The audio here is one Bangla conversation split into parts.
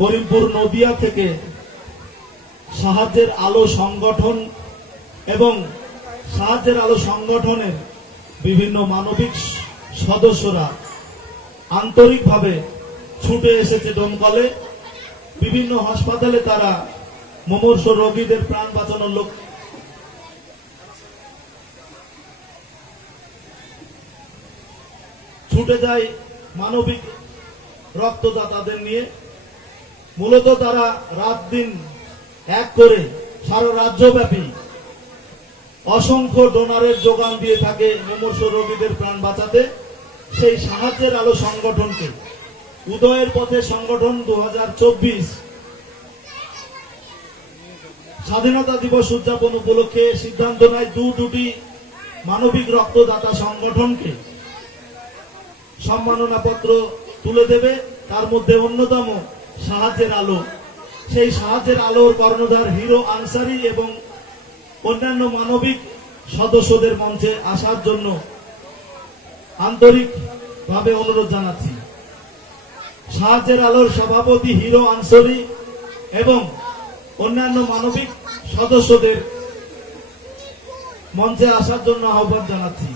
করিমপুর নদিয়া থেকে সাহায্যের আলো সংগঠন এবং সাহায্যের আলো সংগঠনের বিভিন্ন মানবিক সদস্যরা আন্তরিকভাবে ছুটে এসেছে ডোমকলে বিভিন্ন হাসপাতালে তারা মুমূর্ষ রোগীদের প্রাণ বাঁচানোর লোক ছুটে যায় মানবিক রক্তদাতাদের নিয়ে। মূলত তারা রাত দিন এক করে সারা রাজ্যব্যাপী অসংখ্য ডোনারের যোগান দিয়ে থাকে মুমূর্ষ রোগীদের প্রাণ বাঁচাতে। সেই সাহায্যের আলো সংগঠনকে। উদয়ের পথে সংগঠন দু হাজার চব্বিশ স্বাধীনতা দিবস উদযাপন উপলক্ষে সিদ্ধান্ত নেয় দু দুটি মানবিক রক্তদাতা সংগঠনকে। সম্মাননা পত্র তুলে দেবে। তার মধ্যে অন্যতম সাহায্যের আলো। সেই সাহায্যের আলোর কর্ণধার, হিরো আনসারি এবং অন্যান্য মানবিক সদস্যদের মঞ্চে আসার জন্য আন্তরিকভাবে অনুরোধ জানাচ্ছি। সাহায্যের আলোর সভাপতি, হিরো আনসারি এবং অন্যান্য মানবিক সদস্যদের মঞ্চে আসার জন্য আহ্বান জানাচ্ছি।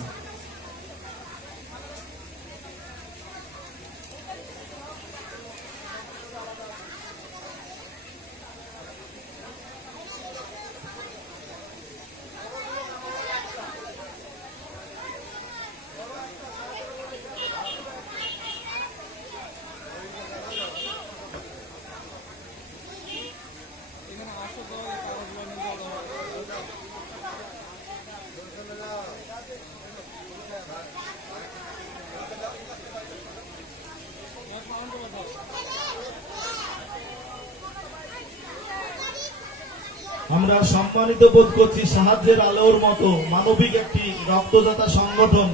আমরা সম্মানিত বোধ করছি সাহায্যের আলোর মতো মানবিক একটি রক্তদাতা সংগঠন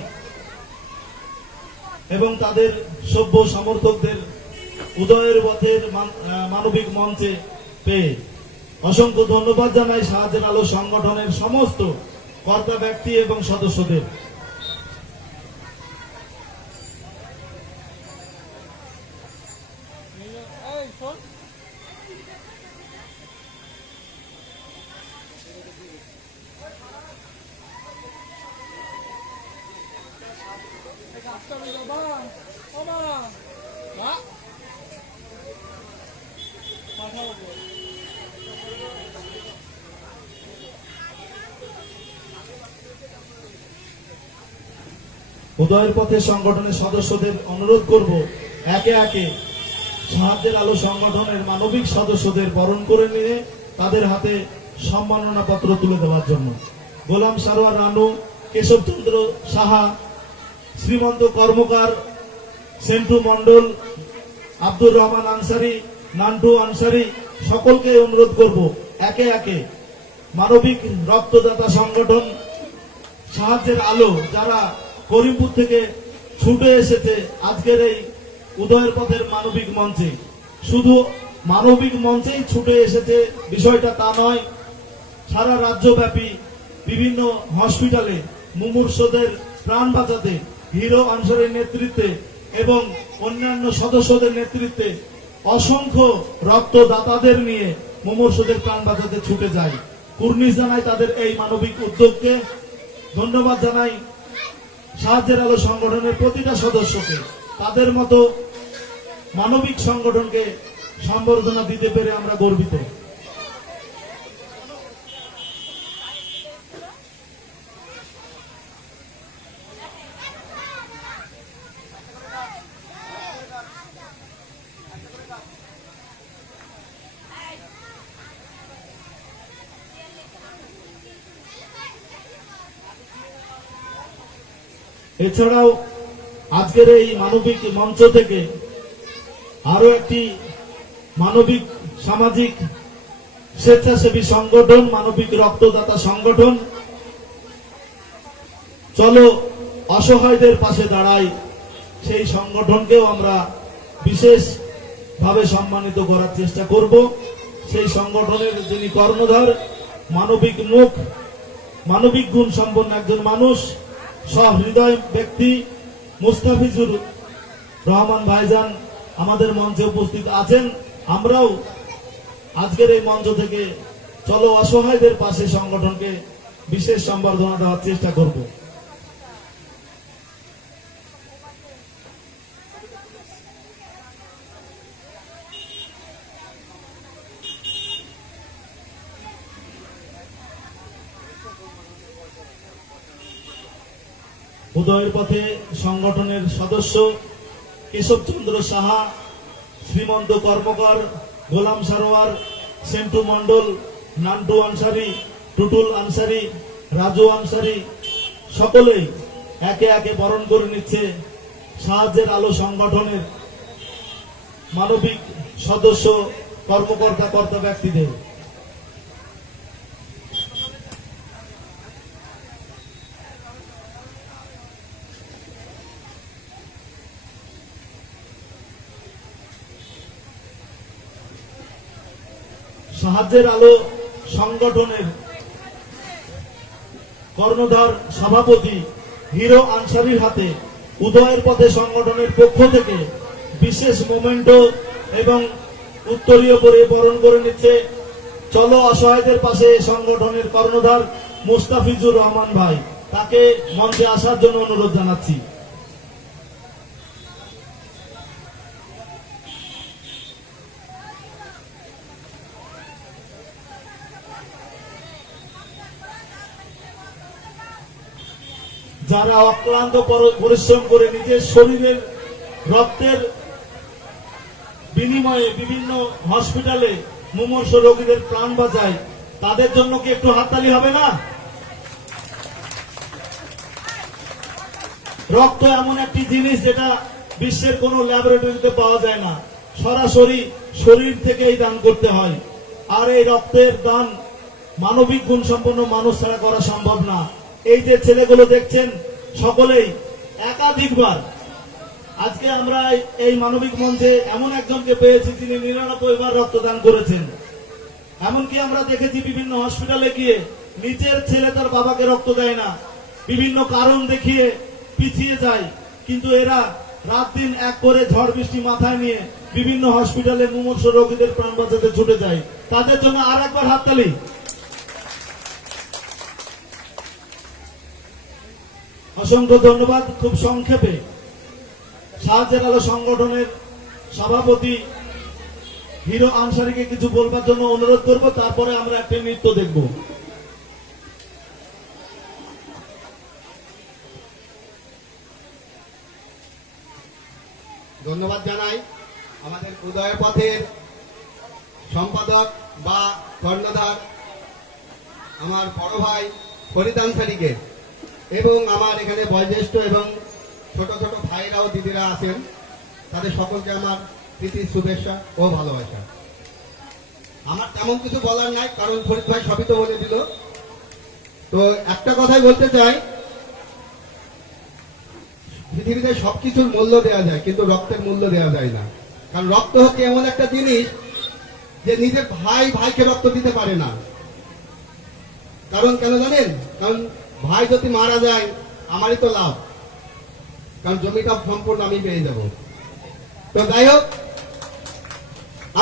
এবং তাদের সভ্য সমর্থকদের উদয়ের পথের মান- মানবিক মঞ্চে পেয়ে অসংখ্য ধন্যবাদ জানাই সাহায্যের আলো সংগঠনের সমস্ত কর্তা ব্যক্তি এবং সদস্যদের এই শোন এই গাছটা নিয়ে বাবা ও বাবা মা পাঠাবো বল। উদয়ের পথে সংগঠনের সদস্যদের অনুরোধ করব, একে একে সাহায্যের আলো সংগঠনের মানবিক সদস্যদের বরণ করে নিয়ে তাদের হাতে সম্মাননা পত্র তুলে দেওয়ার জন্য। গোলাম সারোয়ার রানু, কেশবচন্দ্র সাহা, শ্রীমন্ত কর্মকার, সেন্টু মন্ডল আব্দুর রহমান আনসারি নান্টু আনসারি সকলকে অনুরোধ করব, একে একে মানবিক রক্তদাতা সংগঠন সাহায্যের আলো যারা করিমপুর থেকে ছুটে এসেছে আজকের এই উদয়ের পথের মানবিক মঞ্চে। শুধু মানবিক মঞ্চেই ছুটে এসেছে বিষয়টা তা নয়, সারা রাজ্যব্যাপী বিভিন্ন হসপিটালে মুমূর্ষদের প্রাণ বাঁচাতে, হিরো আনসারের নেতৃত্বে এবং অন্যান্য সদস্যদের নেতৃত্বে অসংখ্য রক্তদাতাদের নিয়ে মুমূর্ষদের প্রাণ বাঁচাতে ছুটে যায় কুর্নিশ জানাই তাদের এই মানবিক উদ্যোগকে। ধন্যবাদ জানাই সাহায্যের আলো সংগঠনের প্রতিটা সদস্যকে। তাদের মতো মানবিক সংগঠনকে সম্বর্ধনা দিতে পেরে আমরা গর্বিত। এছাড়াও আজকের এই মানবিক মঞ্চ থেকে আরও একটি মানবিক, সামাজিক, স্বেচ্ছাসেবী সংগঠন, মানবিক রক্তদাতা সংগঠন, চলো অসহায়দের পাশে দাঁড়াই। সেই সংগঠনকেও আমরা বিশেষ ভাবে সম্মানিত করার চেষ্টা করব। সেই সংগঠনের যিনি কর্ণধার, মানবিক মুখ, মানবিক গুণ সম্পন্ন একজন মানুষ সহৃদয় ব্যক্তি মুস্তাফিজুর রহমান ভাইজান আমাদের মঞ্চে উপস্থিত আছেন। আমরাও আজকের এই মঞ্চ থেকে চলো অসহায়দের পাশে সংগঠনকে বিশেষ সম্বর্ধনা দেওয়ার চেষ্টা করব। উদয়ের পথে সংগঠনের সদস্য কেশবচন্দ্র সাহা, শ্রীমন্ত কর্মকর গোলাম সারোয়ার, সেন্টু মণ্ডল, নান্টু আনসারি, টুটুল আনসারি, রাজু আনসারি সকলেই একে একে বরণ করে নিচ্ছে সাহায্যের আলো সংগঠনের মানবিক সদস্য, কর্মকর্তা, কর্তা ব্যক্তিদের। সাহায্যের আলো সংগঠনের কর্ণধার সভাপতি হিরো আনসারির হাতে উদয়ের পথে সংগঠনের পক্ষ থেকে বিশেষ মোমেন্টো এবং উত্তরীয় পরে বরণ করে নিচ্ছে। চলো অসহায়দের পাশে সংগঠনের কর্ণধার মুস্তাফিজুর রহমান ভাই, তাকে মঞ্চে আসার জন্য অনুরোধ জানাচ্ছি। যারা অক্লান্ত পরিশ্রম করে নিজের শরীরের রক্তের বিনিময়ে বিভিন্ন হসপিটালে মুমূর্ষ রোগীদের প্রাণ বাঁচায়, তাদের জন্য কি একটু হাততালি হবে না? রক্ত এমন একটি জিনিস যেটা বিশ্বের কোনো ল্যাবরেটরিতে পাওয়া যায় না। সরাসরি শরীর থেকেই দান করতে হয়। আর এই রক্তের দান মানবিক গুণ সম্পন্ন মানুষ ছাড়া করা সম্ভব না। এই যে ছেলেগুলো দেখছেন, সকলেই একাধিকবার। আজকে আমরা এই মানবিক মঞ্চে এমন একজনকে পেয়েছি তিনি নিরানব্বই বার রক্তদান করেছেন। এমনকি আমরা দেখেছি বিভিন্ন হসপিটালে গিয়ে নিজের ছেলে তার বাবাকে রক্ত দেয় না। বিভিন্ন কারণ দেখিয়ে পিছিয়ে যায়। কিন্তু এরা রাত দিন এক করে ঝড় বৃষ্টি মাথায় নিয়ে বিভিন্ন হসপিটালে মুমূর্ষ রোগীদের প্রাণ বাঁচাতে ছুটে যায়। তাদের জন্য আর একবার হাততালি। অসংখ্য ধন্যবাদ, খুব সংক্ষেপে। সাহায্যের আলো সংগঠনের সভাপতি হিরো আনসারিকে কিছু বলবার জন্য অনুরোধ করব, তারপরে আমরা একটা নৃত্য দেখব। ধন্যবাদ জানাই আমাদের উদয় পথের সম্পাদক বা কর্ণধার আমার বড় ভাই ফরিদ আনসারিকে। এবং আমার এখানে বয়োজ্যেষ্ঠ এবং ছোট ছোট ভাইরা ও দিদিরা আছেন। তাদের সকলকে আমার প্রীতি, শুভেচ্ছা ও ভালোবাসা। আমার তেমন কিছু বলার নাই, কারণ ফরিদ ভাই সবই তো বলে দিল। তো একটা কথাই বলতে চাই, পৃথিবীতে সবকিছুর মূল্য দেওয়া যায়, কিন্তু রক্তের মূল্য দেওয়া যায় না। কারণ রক্ত হচ্ছে এমন একটা জিনিস যে নিজের ভাই, ভাইকে রক্ত দিতে পারে না। কারণ কেন জানেন? কারণ ভাই যদি মারা যায়, আমারই তো লাভ। কারণ জমিটা সম্পূর্ণ আমি পেয়ে যাব। তো যাই হোক,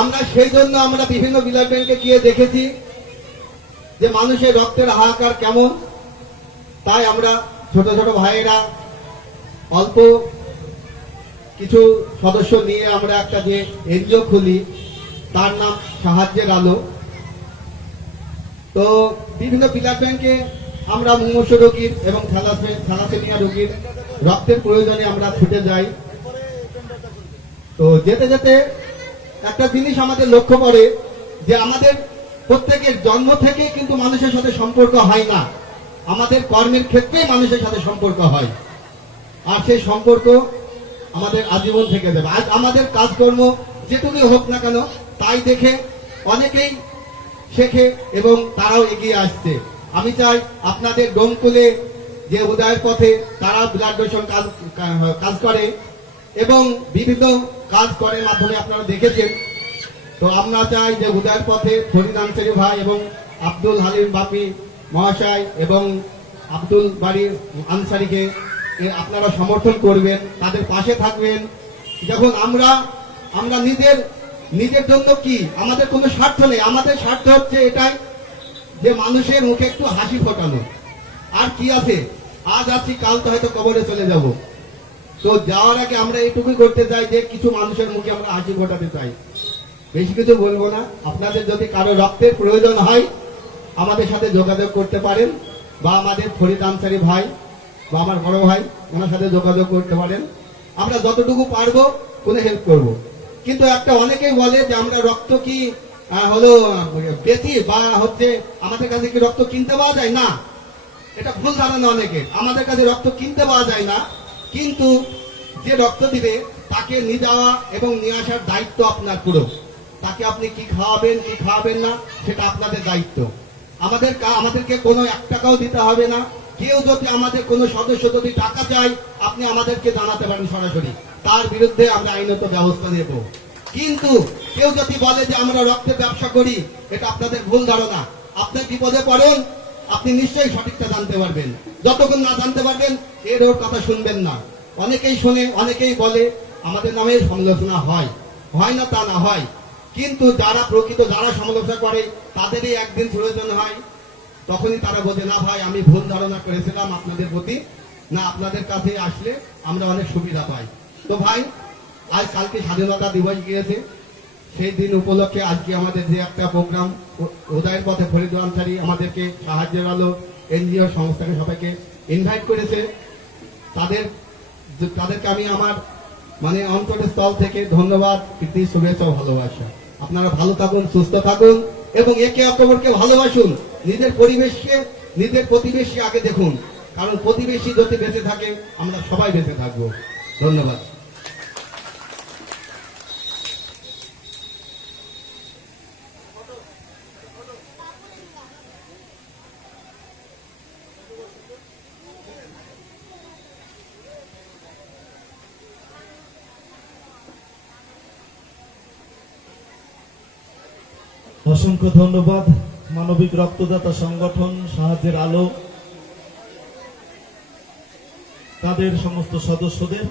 আমরা সেই জন্য আমরা বিভিন্ন ব্লাড ব্যাংকে গিয়ে দেখেছি যে মানুষের রক্তের হাহাকার কেমন। তাই আমরা ছোট ছোট ভাইয়েরা অল্প কিছু সদস্য নিয়ে আমরা একটা যে এনজিও খুলি, তার নাম সাহায্যের আলো। তো বিভিন্ন ব্লাড ব্যাংকে আমরা মুমূর্ষ রোগীর এবং থ্যালাসে- থ্যালাসেমিয়া রোগীর রক্তের প্রয়োজনে আমরা ছুটে যাই। তো যেতে যেতে একটা জিনিস আমাদের লক্ষ্য করে যে আমাদের প্রত্যেকের জন্ম থেকে কিন্তু মানুষের সাথে সম্পর্ক হয় না। আমাদের কর্মের ক্ষেত্রেই মানুষের সাথে সম্পর্ক হয়। আর সেই সম্পর্ক আমাদের আজীবন থেকে যাবে। আজ আমাদের কাজকর্ম যেটুকুই হোক না কেন, তাই দেখে অনেকেই শেখে এবং তারাও এগিয়ে আসছে। আমি চাই আপনাদের ডোমকুলে যে উদয়ের পথে তারা ব্লাড ডোনেশন কাজ কাজ করে এবং বিভিন্ন কাজ করে মাধ্যমে আপনারা দেখেছেন। তো আমরা চাই যে উদয়ের পথে ফরিদ আনসারি ভাই এবং আব্দুল হালিম বাপি মহাশয় এবং আব্দুল বাড়ি আনসারিকে আপনারা সমর্থন করবেন, তাদের পাশে থাকবেন। যখন আমরা আমরা নিজের নিজের জন্য কি? আমাদের কোনো স্বার্থ নেই। আমাদের স্বার্থ হচ্ছে এটাই যে মানুষের মুখে একটু হাসি ফোটানো। আর কি আছে? আজ আছি কাল তো হয়তো কবরে চলে যাব। তো যাওয়ার আগে আমরা এইটুকুই করতে চাই যে কিছু মানুষের মুখে আমরা হাসি ফোটাতে চাই। বেশি কিছু বলব না। আপনাদের যদি কারও রক্তের প্রয়োজন হয়, আমাদের সাথে যোগাযোগ করতে পারেন। বা আমাদের ফরিদ আনসারি ভাই বা আমার বড় ভাই, ওনার সাথে যোগাযোগ করতে পারেন। আমরা যতটুকু পারব কোনো হেল্প করব। কিন্তু একটা অনেকেই বলে যে আমরা রক্ত কি হলো বেশি বা হচ্ছে আমাদের কাছে কি রক্ত কিনতে পাওয়া যায়? না। এটা ভুল ধারণা অনেকে আমাদের কাছে রক্ত কিনতে পাওয়া যায় না। কিন্তু যে রক্ত দিবে, তাকে নিয়ে যাওয়া এবং নিয়ে আসার দায়িত্ব আপনার পুরো। তাকে আপনি কি খাওয়াবেন কি খাওয়াবেন না, সেটা আপনাদের দায়িত্ব। আমাদের আমাদেরকে কোনো এক টাকাও দিতে হবে না। কেউ যদি আমাদের কোনো সদস্য যদি টাকা চায়, আপনি আমাদেরকে জানাতে পারেন সরাসরি। তার বিরুদ্ধে আমরা আইনত ব্যবস্থা নেব। কিন্তু কেউ যদি বলে যে আমরা রক্তের ব্যবসা করি, এটা আপনাদের ভুল ধারণা। আপনি বিপদে পড়েন, আপনি নিশ্চয়ই সঠিকটা জানতে পারবেন। যতক্ষণ না জানতে পারবেন, এর ওর কথা শুনবেন না। অনেকেই শুনে, অনেকেই বলে, আমাদের নামে সমালোচনা হয়। হয় না তা না হয়। কিন্তু যারা প্রকৃত, যারা সমালোচনা করে, তাদেরই একদিন প্রয়োজন হয়। তখনই তারা বোঝে না ভাই, আমি ভুল ধারণা করেছিলাম আপনাদের প্রতি। না, আপনাদের কাছে আসলে আমরা অনেক সুবিধা পাই। তো ভাই আজ কালকে স্বাধীনতা দিবস গিয়েছে। সেই দিন উপলক্ষে আজকে আমাদের যে একটা প্রোগ্রাম উদয়ের পথে ফরিদ আনসারি আমাদেরকে সাহায্যের আলো এনজিও সংস্থাকে সবাইকে ইনভাইট করেছে। তাদের, তাদেরকে আমি আমার মানে অন্তরের স্থল থেকে ধন্যবাদ, প্রীতি, শুভেচ্ছা ভালোবাসা। আপনারা ভালো থাকুন, সুস্থ থাকুন, এবং একে অপরকে ভালোবাসুন। নিজের পরিবেশকে, নিজের প্রতিবেশী আগে দেখুন। কারণ প্রতিবেশী যদি বেঁচে থাকে, আমরা সবাই বেঁচে থাকব। ধন্যবাদ। অসংখ্য ধন্যবাদ। মানবিক রক্তদাতা সংগঠন সাহায্যের আলো। তাদের সমস্ত সদস্যদের